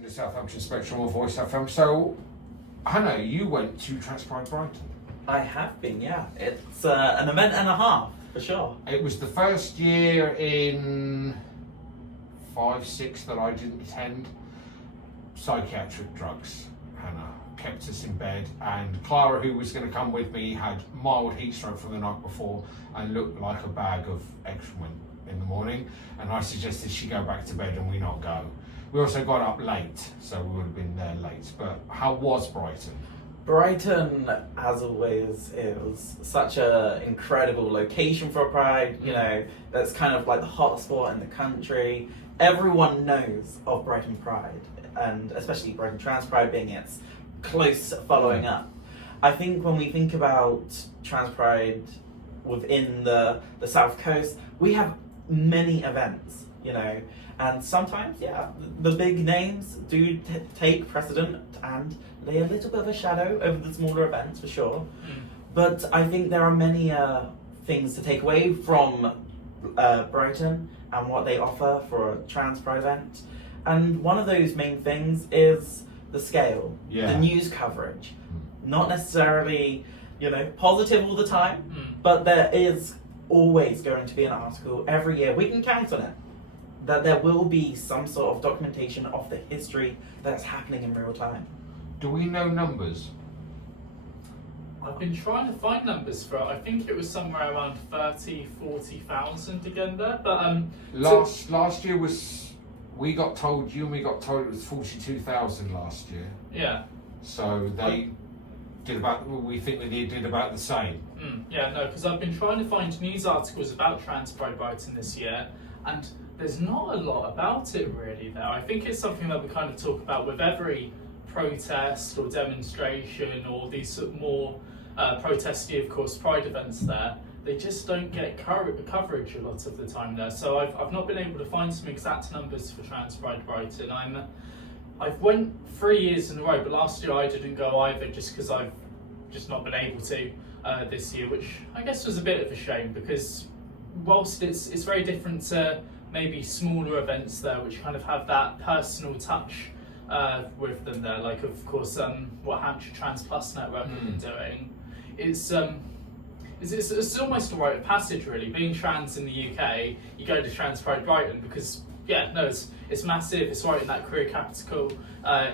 listening to Southampton Spectrum on Voice FM. So, Hannah, you went to Transpride Brighton. I have been, yeah. It's an event and a half, for sure. It was the first year in 5-6 that I didn't attend. Psychiatric drugs, Hannah, kept us in bed, and Clara, who was going to come with me, had mild heat stroke from the night before and looked like a bag of excrement in the morning, and I suggested she go back to bed and we not go. We also got up late, so we would have been there late. But how was Brighton? Brighton, as always, is such an incredible location for a Pride. You know, that's kind of like the hotspot in the country. Everyone knows of Brighton Pride, and especially Brighton Trans Pride being its close following up. I think when we think about Trans Pride within the South Coast, we have many events, you know, and sometimes, yeah, the big names do take precedent and lay a little bit of a shadow over the smaller events, for sure. But I think there are many things to take away from Brighton and what they offer for a Trans Pride event. And one of those main things is the scale, the news coverage. Not necessarily, you know, positive all the time, but there is always going to be an article every year. We can count on it. That there will be some sort of documentation of the history that's happening in real time. Do we know numbers? I've been trying to find numbers for it. I think it was somewhere around 40,000 again there. But last year was, we got told it was 42,000 last year. Yeah. So they did about, we think that they did about the same. Yeah, no, because I've been trying to find news articles about Trans Pride Brighton this year, and there's not a lot about it really there. I think it's something that we kind of talk about with every protest or demonstration or these sort of more protesty, of course, Pride events there. They just don't get coverage a lot of the time there. So I've not been able to find some exact numbers for Trans Pride Brighton. I've went 3 years in a row, but last year I didn't go either, just because I've just not been able to this year, which I guess was a bit of a shame, because whilst it's very different to maybe smaller events there, which kind of have that personal touch with them there, like of course what Hampshire Trans Plus Network have been doing. It's almost a rite of passage really. Being trans in the UK, you go to Trans Pride Brighton because it's massive. It's right in that career capital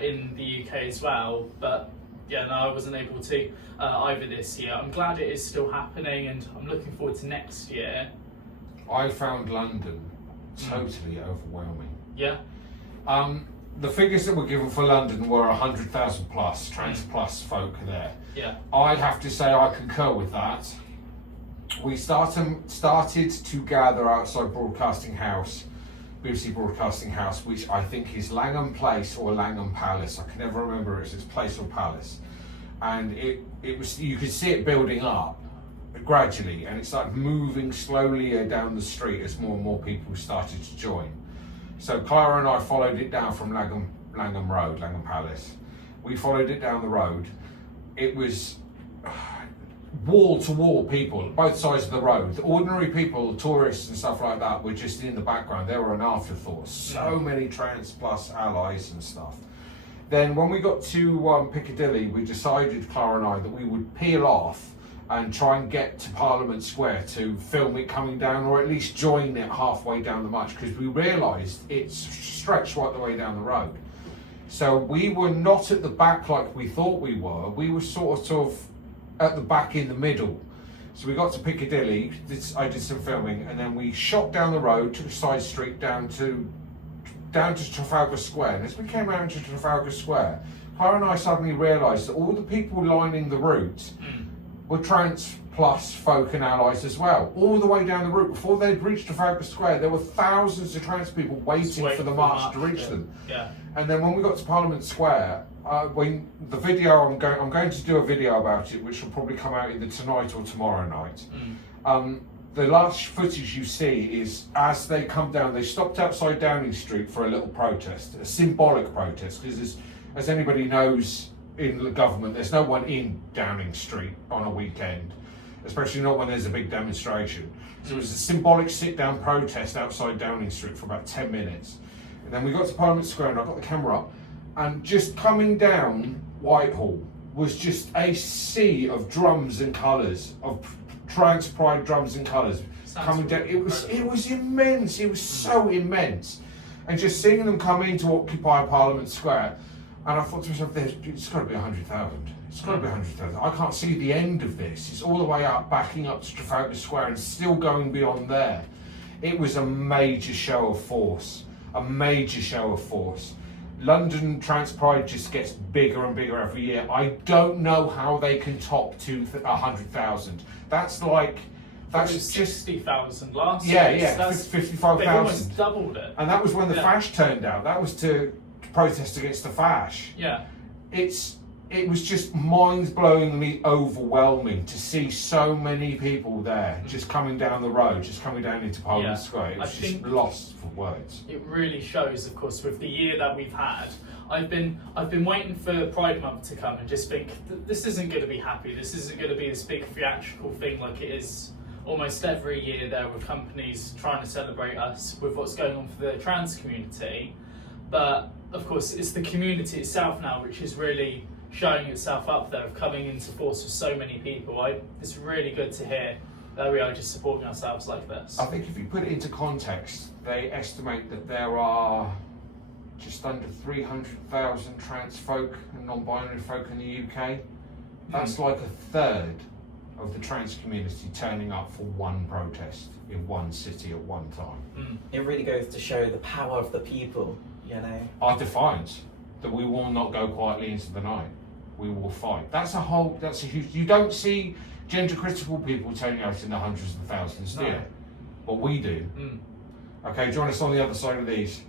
in the UK as well. But yeah, no, I wasn't able to either this year. I'm glad it is still happening, and I'm looking forward to next year. I found London totally overwhelming. Yeah. The figures that were given for London were 100,000 plus trans plus folk there. Yeah. I have to say I concur with that. We started to gather outside Broadcasting House, BBC Broadcasting House, which I think is Langham Place or Langham Palace. I can never remember if it's place or palace. And it was, you could see it building up gradually, and it's like moving slowly down the street as more and more people started to join. So Clara and I followed it down from Langham Road, Langham Palace. We followed it down the road. It was wall to wall people, both sides of the road. Ordinary people, tourists and stuff like that, were just in the background. They were an afterthought. So many trans plus allies and stuff. Then when we got to Piccadilly, we decided, Clara and I, that we would peel off and try and get to Parliament Square to film it coming down, or at least join it halfway down the march, because we realised it's stretched right the way down the road. So we were not at the back like we thought we were. We were sort of at the back in the middle. So we got to Piccadilly, I did some filming, and then we shot down the road, took a side street down to Trafalgar Square. And as we came out into Trafalgar Square, Clara and I suddenly realised that all the people lining the route were trans plus folk and allies as well. All the way down the route, before they'd reached Trafalgar Square, there were thousands of trans people waiting for the march to reach them. Yeah. And then when we got to Parliament Square, when the video, I'm going to do a video about it, which will probably come out either tonight or tomorrow night. The last footage you see is as they come down, they stopped outside Downing Street for a little protest, a symbolic protest, because as anybody knows in the government, there's no one in Downing Street on a weekend, especially not when there's a big demonstration. So it was a symbolic sit-down protest outside Downing Street for about 10 minutes. And then we got to Parliament Square and I got the camera up, and just coming down Whitehall was just a sea of drums and colours, of trans pride drums and colours coming down. It was immense. It was so immense, and just seeing them come in to occupy Parliament Square, and I thought to myself, it's got to be 100,000. It's got to be 100,000. I can't see the end of this. It's all the way up, backing up to Trafalgar Square, and still going beyond there. It was a major show of force. A major show of force. London Trans Pride just gets bigger and bigger every year. I don't know how they can top 100,000. That's just 60,000 last year. year. Yeah, That's 55,000. They almost doubled it. And that was when the Fash turned out. That was to protest against the Fash. Yeah. It was just mind-blowingly overwhelming to see so many people there, just coming down the road, just coming down into Parliament Square. It was just lost for words. It really shows, of course, with the year that we've had. I've been waiting for Pride Month to come and just think this isn't going to be happy. This isn't going to be this big theatrical thing like it is almost every year there with companies trying to celebrate us with what's going on for the trans community. But of course, it's the community itself now which is really showing itself up there, of coming into force with so many people. It's really good to hear that we are just supporting ourselves like this. I think if you put it into context, they estimate that there are just under 300,000 trans folk and non-binary folk in the UK. That's like a third of the trans community turning up for one protest in one city at one time. It really goes to show the power of the people, you know. Our defiance that we will not go quietly into the night. We will fight. That's a huge. You don't see gender critical people turning out in the hundreds of thousands, do you? But we do. Okay, join us on the other side of these.